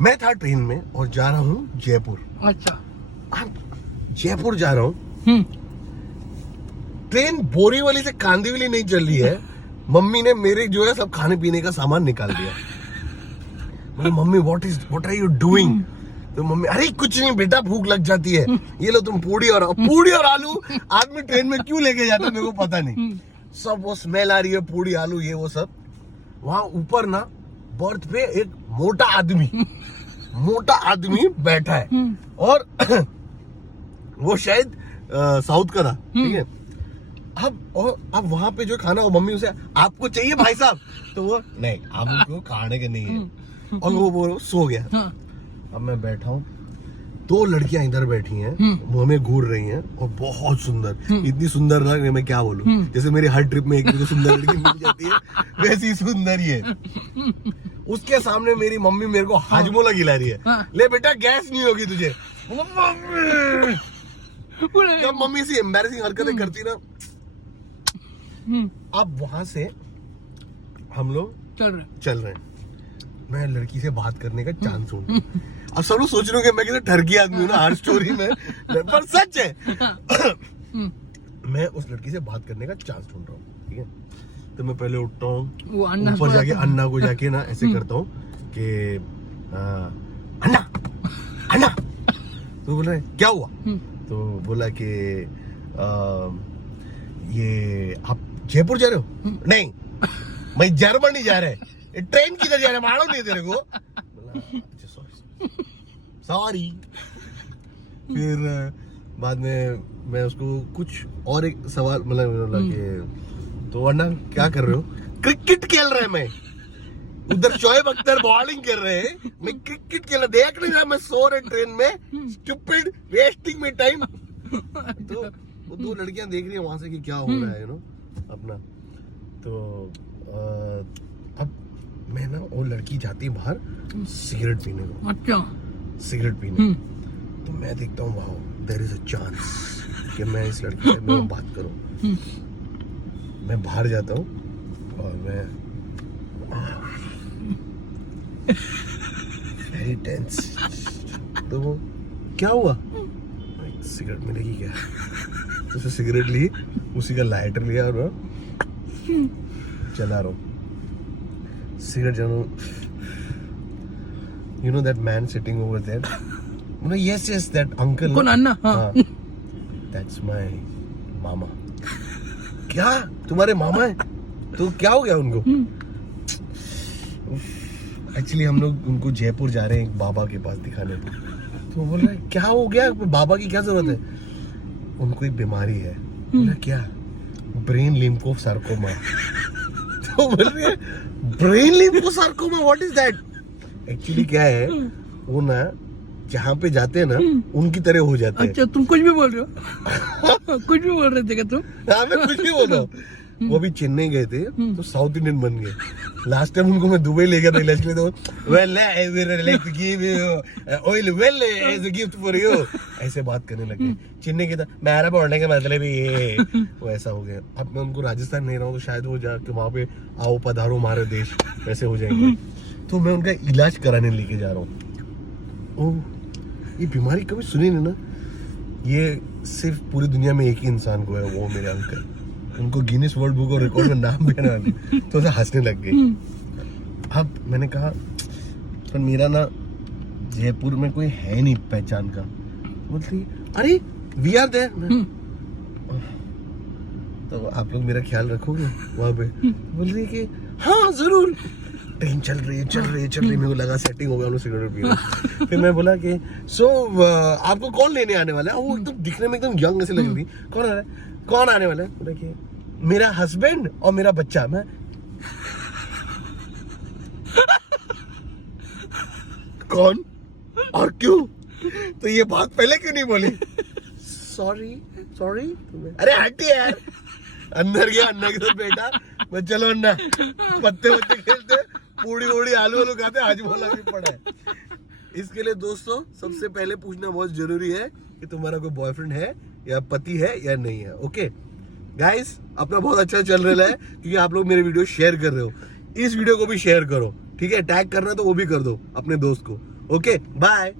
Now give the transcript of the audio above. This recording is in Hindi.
मैं था ट्रेन में और जा रहा हूँ जयपुर। अच्छा। अब जयपुर जा रहा हूँ, ट्रेन बोरीवली से कांदिवली नहीं चल रही है। मम्मी ने मेरे जो है सब खाने पीने का सामान निकाल दिया। बोले mummy what are you doing? तो मम्मी अरे कुछ नहीं बेटा, भूख लग जाती है, ये लो तुम पूड़ी और आलू आदमी ट्रेन में क्यों लेके जाता है मेरे को पता नहीं। सब वो स्मेल आ रही है, पूड़ी आलू ये वो सब। वहां ऊपर ना बर्थ पे एक मोटा आदमी बैठा है और वो शायद साउथ का था, ठीक है। अब वहां पे जो खाना वो मम्मी उसे आपको चाहिए भाई साहब, तो वो नहीं आप उनको खाने के नहीं है और वो सो गया। अब मैं बैठा हूँ, 2 लड़कियां इधर बैठी हैं, मुंह में घूर रही हैं और बहुत सुंदर, इतनी सुंदर ना कि मैं क्या बोलूं। जैसे मेरी हर ट्रिप में एक तो सुंदर लड़की मिल जाती है वैसी सुंदर ही है। उसके सामने मेरी मम्मी मेरे को हाजमोला खिला रही है। ले बेटा गैस नहीं होगी तुझे। जब मम्मी से एम्बैरेसिंग हरकतें करती ना। अब वहां से हम लोग चल रहे हैं, मैं लड़की से बात करने का चांस हूँ। अब सब लोग सोच रहे हो कि मैं किसी ठरकी आदमी हूँ ना हर स्टोरी में, पर सच है। मैं उस लड़की से बात करने का चांस ढूंढ रहा हूँ, ठीक है। तो मैं पहले उठता हूँ, ऊपर जाके अन्ना को जाके ना ऐसे करता हूँ कि अन्ना। तो बोला क्या हुआ? तो बोला कि ये आप जयपुर जा रहे हो? नहीं मैं जर्मनी जा रहे, ट्रेन किधर जा रहे, मालूम नहीं तेरे को? सॉरी। फिर बाद में मैं उसको कुछ और एक सवाल मतलब कि तो अन्ना क्या कर रहे हो? क्रिकेट खेल रहे मैं, उधर शोएब अख्तर बॉलिंग कर रहे हैं, मैं क्रिकेट खेल रहा, देख नहीं रहा मैं सो रहे ट्रेन में, स्टूपिड वेस्टिंग में टाइम। तो वो 2 लड़कियां देख रही है वहां से कि क्या हो रहा है, यू नो अपना। तो अब मैं ना वो लड़की जाती है बाहर सिगरेट पीने को। अच्छा। सिगरेट पीने तो मैं देखता हूँ wow there is a chance कि मैं इस लड़की से मैं बात करूं। मैं बाहर जाता हूँ और मैं वेरी टेंस। तो वो क्या हुआ? सिगरेट मिलेगी क्या? तो उसे सिगरेट ली, उसी का लाइटर लिया और चला रहा हूँ cigarette जलाऊं। You know that man sitting over there? You know, yes, that uncle. कौन अन्ना? हाँ. That's my मामा. क्या? तुम्हारे मामा है? तो क्या हो गया उनको? Actually हम लोग उनको जयपुर जा रहे हैं एक बाबा के पास दिखाने को। तो बोल रहे क्या हो गया? बाबा की क्या जरूरत है? उनको एक बीमारी है। बोला क्या? Brain lymphosarcoma. तो बोल रहे brain lymphosarcoma, what is that? Actually क्या है वो ना जहाँ पे जाते हैं ना उनकी तरह हो जाते हैं। अच्छा तुम कुछ भी बोल रहे हो? कुछ भी बोल रहे थे क्या तुम? हाँ मैं कुछ भी बोल रहा हूँ। वो भी चेन्नई गए थे तो साउथ इंडियन बन गए। लास्ट टाइम उनको मैं दुबई ले गया था इलाज के लिए, तो well I will like to give you oil well as a gift for you, ऐसे बात करने लगे। चेन्नई के था मेरा बोलने का मतलब ये वो ऐसा हो गया। अब मैं उनको राजस्थान नहीं रहा हूँ तो शायद वो जाके वहाँ पे आओ पधारो हमारे देश वैसे हो जाएंगे। तो मैं उनका इलाज कराने लेके जा रहा हूँ। ओह ये बीमारी कभी सुनी नहीं ना, ये सिर्फ पूरी दुनिया में एक ही इंसान को है, वो मेरे अंकल। उनको गिनीज वर्ल्ड बुक और रिकॉर्ड में नाम भी ना तो उसे हंसने लग गई। अब मैंने कहा पर मेरा ना जयपुर में कोई है नहीं पहचान का। बोलती अरे वी आर देयर। तो आप लोग मेरा ख्याल रखोगे वहाँ पे? बोल रही कि हाँ जरूर। ट्रेन चल रही है मेरे को लगा सेटिंग हो गया, उन्होंने सिगरेट पी रहे। फिर मैं बोला कि आपको कौन लेने आने वाला है? वो एकदम दिखने में एकदम यंग ऐसे लग रही। कौन आ रहा है? कौन आने वाला है? बोला कि मेरा हस्बैंड और मेरा बच्चा। मैं कौन और क्यों? तो ये बात पहले क्यों नहीं बोली? सॉरी अरे हटी यार। अंदर गया, अन्ना के साथ बैठा। मैं चलो अन्ना पत्ते खेलते, पूड़ी आलू खाते, आज बोला भी पड़ा है। इसके लिए दोस्तों सबसे पहले पूछना बहुत जरूरी है कि तुम्हारा कोई बॉयफ्रेंड है या पति है या नहीं है। ओके गाइस अपना बहुत अच्छा चल रहा है क्योंकि आप लोग मेरे वीडियो शेयर कर रहे हो। इस वीडियो को भी शेयर करो, ठीक है? टैग करना तो वो भी कर दो अपने दोस्त को। Okay bye.